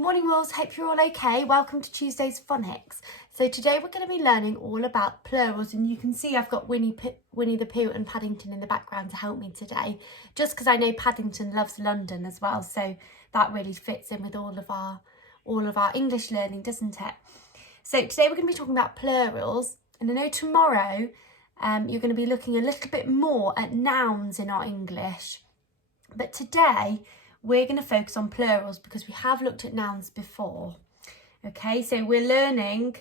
Morning Wolves, hope you're all okay. Welcome to Tuesday's Phonics. So today we're going to be learning all about plurals, and you can see I've got Winnie the Pooh and Paddington in the background to help me today, just because I know Paddington loves London as well, so that really fits in with all of our English learning, doesn't it? So today we're going to be talking about plurals, and I know tomorrow you're going to be looking a little bit more at nouns in our English, but today we're going to focus on plurals because we have looked at nouns before. Okay, so we're learning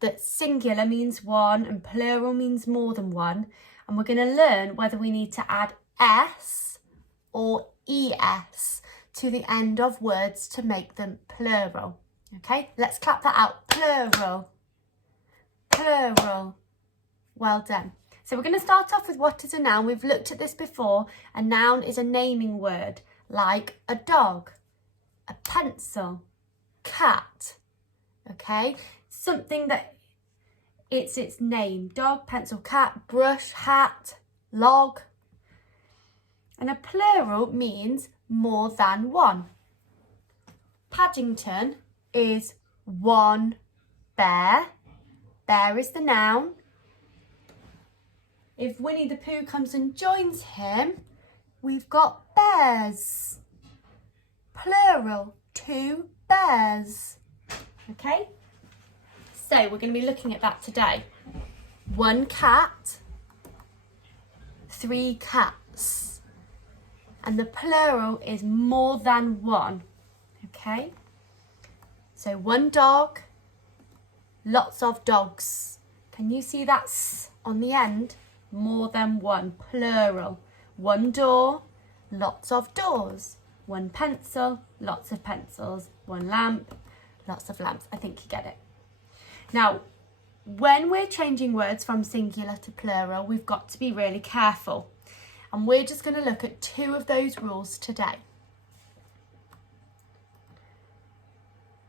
that singular means one and plural means more than one, and we're going to learn whether we need to add s or es to the end of words to make them plural. Okay, let's clap that out. Plural, plural. Well done. So we're going to start off with what is a noun. We've looked at this before. A noun is a naming word, like a dog, a pencil, cat. Okay, something that it's its name: dog, pencil, cat, brush, hat, log. And a plural means more than one. Paddington is one bear. Bear is the noun. If Winnie the Pooh comes and joins him, we've got bears. Plural, two bears. Okay, so we're going to be looking at that today. One cat, three cats. And the plural is more than one. Okay, so one dog, lots of dogs. Can you see that s on the end? More than one, plural. One door, lots of doors. One pencil, lots of pencils. One lamp, lots of lamps. I think you get it. Now, when we're changing words from singular to plural, we've got to be really careful. And we're just going to look at two of those rules today.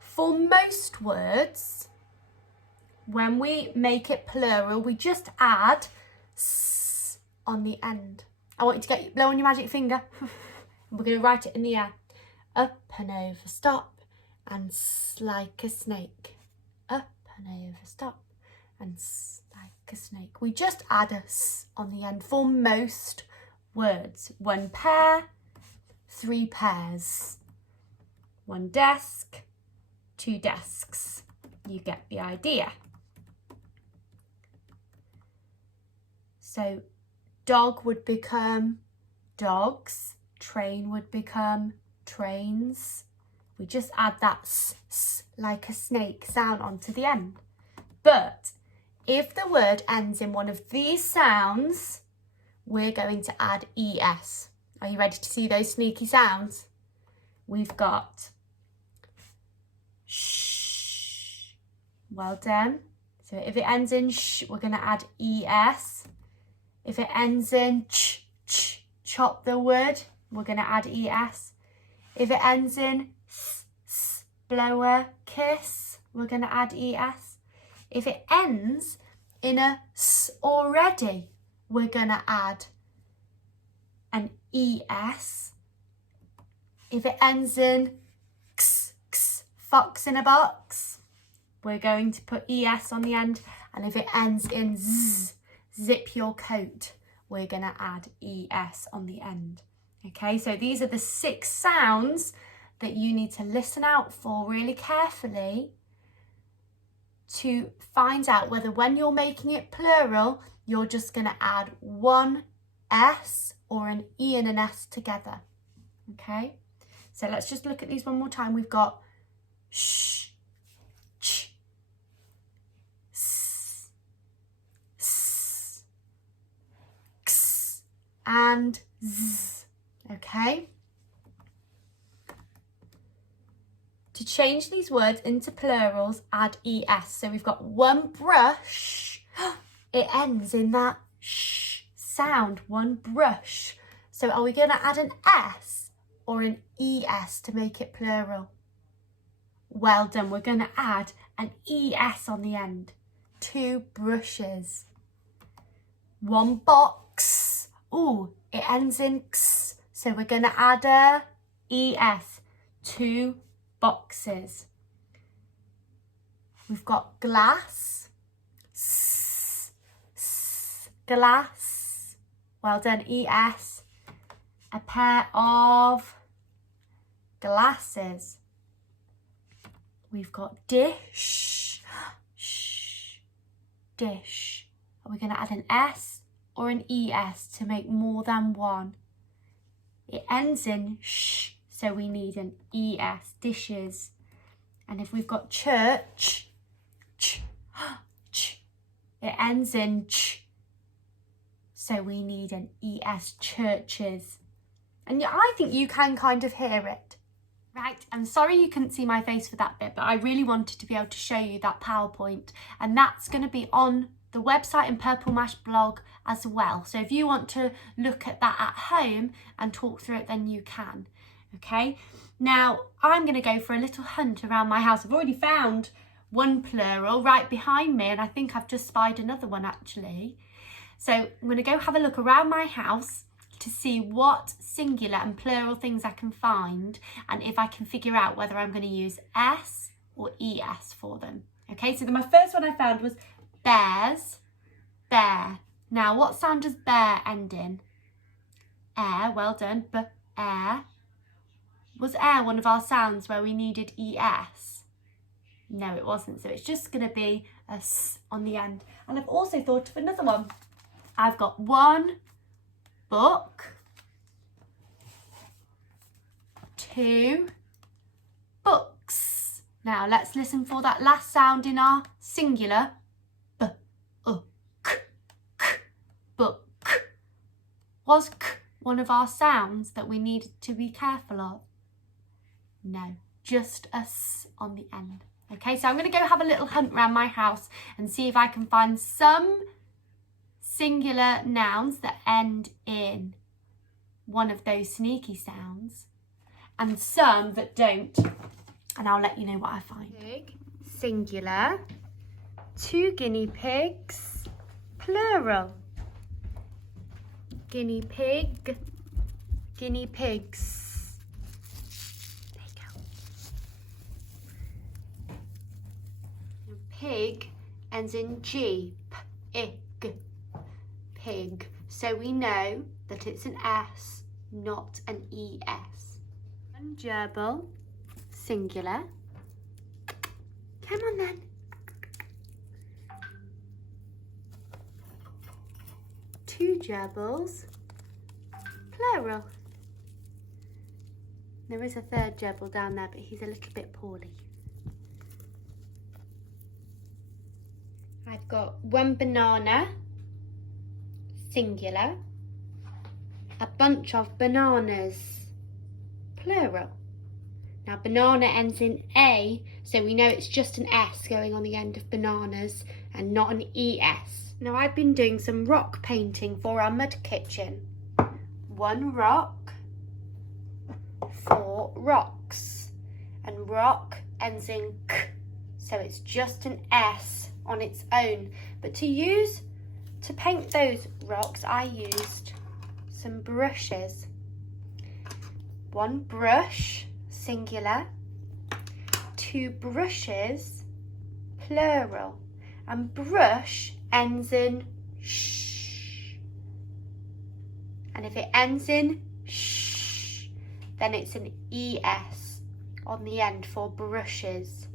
For most words, when we make it plural, we just add s on the end. I want you to blow on your magic finger. We're going to write it in the air. Up and over, stop, and like a snake. Up and over, stop, and like a snake. We just add a s on the end for most words. One pair, three pairs. One desk, two desks. You get the idea. So dog would become dogs, train would become trains. We just add that s like a snake sound onto the end. But if the word ends in one of these sounds, we're going to add es. Are you ready to see those sneaky sounds? We've got sh. Well done. So if it ends in sh, we're going to add es. If it ends in ch, chop the word, we're going to add es. If it ends in s, blower, kiss, we're going to add es. If it ends in a s already, we're going to add an es. If it ends in x, fox in a box, we're going to put es on the end. And if it ends in z, zip your coat, we're going to add es on the end. Okay, so these are the 6 sounds that you need to listen out for really carefully to find out whether when you're making it plural, you're just going to add one s or an e and an s together. Okay, so let's just look at these one more time. We've got sh, ch, s, s, x, and z. Okay. To change these words into plurals, add es. So we've got one brush. It ends in that sh sound, one brush. So are we going to add an s or an es to make it plural? Well done. We're going to add an es on the end. 2 brushes. One box. Ooh, it ends in x. So we're going to add a es. 2 boxes. We've got glass, glass, well done, ES. A pair of glasses. We've got dish, dish. Are we going to add an S or an ES to make more than one? It ends in sh, so we need an ES, dishes. And if we've got church, ch, it ends in ch, so we need an ES, churches. And I think you can kind of hear it. Right, I'm sorry you couldn't see my face for that bit, but I really wanted to be able to show you that PowerPoint. And that's going to be on the website and Purple Mash blog as well. So if you want to look at that at home and talk through it, then you can. Okay, now I'm going to go for a little hunt around my house. I've already found one plural right behind me, and I think I've just spied another one actually. So I'm going to go have a look around my house to see what singular and plural things I can find, and if I can figure out whether I'm going to use S or ES for them. Okay, so my first one I found was bears, bear. Now, what sound does bear end in? Air, well done, air. Was air one of our sounds where we needed ES? No, it wasn't, so it's just going to be a S on the end. And I've also thought of another one. I've got one book, two books. Now let's listen for that last sound in our singular. B, k, book. Was k one of our sounds that we needed to be careful of? No, just a S on the end. Okay, so I'm going to go have a little hunt around my house and see if I can find some singular nouns that end in one of those sneaky sounds and some that don't, and I'll let you know what I find. Pig, singular. Two guinea pigs, plural. Guinea pig, guinea pigs. There you go. Pig ends in G, p, ig. Pig, so we know that it's an S, not an ES. One gerbil, singular. Come on then. Two gerbils, plural. There is a third gerbil down there, but he's a little bit poorly. I've got one banana, singular. A bunch of bananas, plural. Now banana ends in A, so we know it's just an S going on the end of bananas and not an ES. Now I've been doing some rock painting for our mud kitchen. One rock, four rocks, and rock ends in K, so it's just an S on its own. But to paint those rocks, I used some brushes. One brush, singular. Two brushes, plural. And brush ends in sh. And if it ends in sh, then it's an ES on the end for brushes.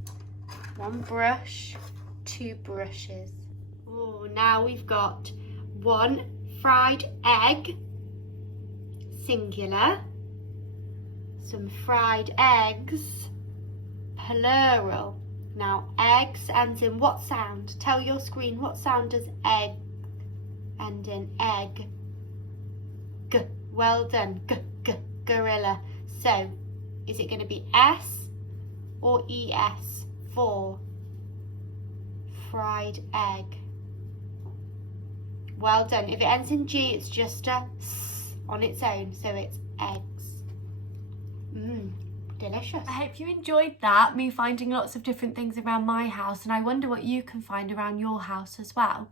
One brush, two brushes. Oh, now we've got one fried egg, singular. Some fried eggs, plural. Now eggs ends in what sound? Tell your screen, what sound does egg end in? Egg. G. Well done. G, g, gorilla. So, is it going to be S or ES for fried egg? Well done. If it ends in G, it's just a S on its own, so it's eggs. Delicious. I hope you enjoyed that, me finding lots of different things around my house, and I wonder what you can find around your house as well.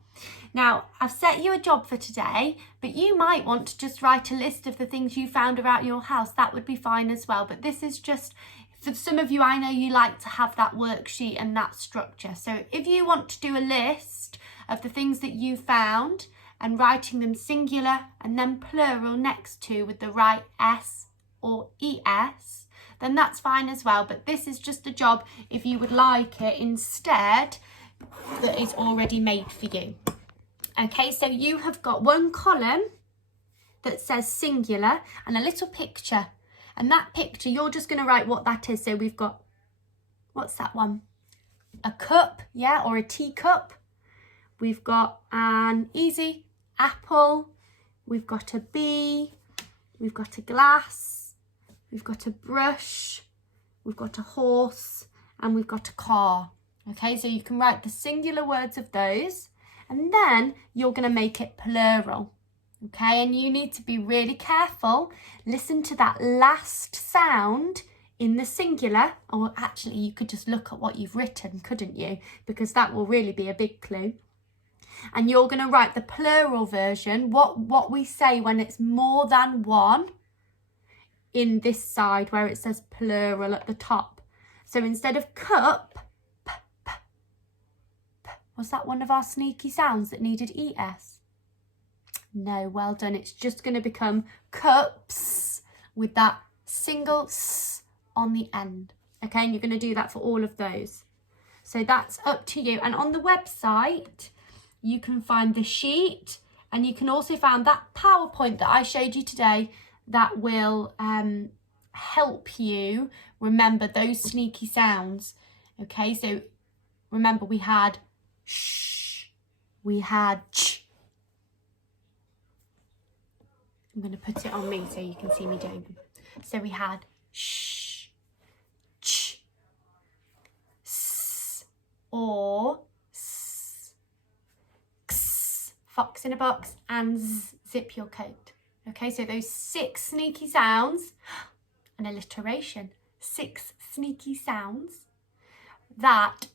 Now, I've set you a job for today, but you might want to just write a list of the things you found around your house. That would be fine as well, but this is just For some of you, I know you like to have that worksheet and that structure. So if you want to do a list of the things that you found and writing them singular and then plural next to with the right S or ES, then that's fine as well. But this is just a job if you would like it instead that is already made for you. Okay, so you have got one column that says singular and a little picture. And that picture, you're just going to write what that is. So we've got, what's that one? A cup, yeah, or a teacup. We've got an easy apple. We've got a bee. We've got a glass. We've got a brush. We've got a horse. And we've got a car. Okay, so you can write the singular words of those. And then you're going to make it plural. Okay, and you need to be really careful. Listen to that last sound in the singular. Or actually, you could just look at what you've written, couldn't you? Because that will really be a big clue. And you're going to write the plural version, what we say when it's more than one, in this side where it says plural at the top. So instead of cup, p, p, p, was that one of our sneaky sounds that needed ES? No, well done. It's just going to become cups with that single S on the end. Okay, and you're going to do that for all of those. So that's up to you. And on the website, you can find the sheet and you can also find that PowerPoint that I showed you today that will help you remember those sneaky sounds. Okay, so remember we had sh, we had ch. I'm going to put it on me so you can see me doing them. So we had sh, ch, s, or s, x, fox in a box, and z, zip your coat. Okay, so those 6 sneaky sounds, an alliteration, 6 sneaky sounds that,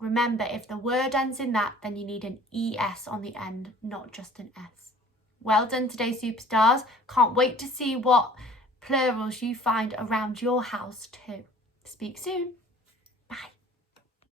remember, if the word ends in that, then you need an ES on the end, not just an S. Well done today, superstars. Can't wait to see what plurals you find around your house too. Speak soon. Bye.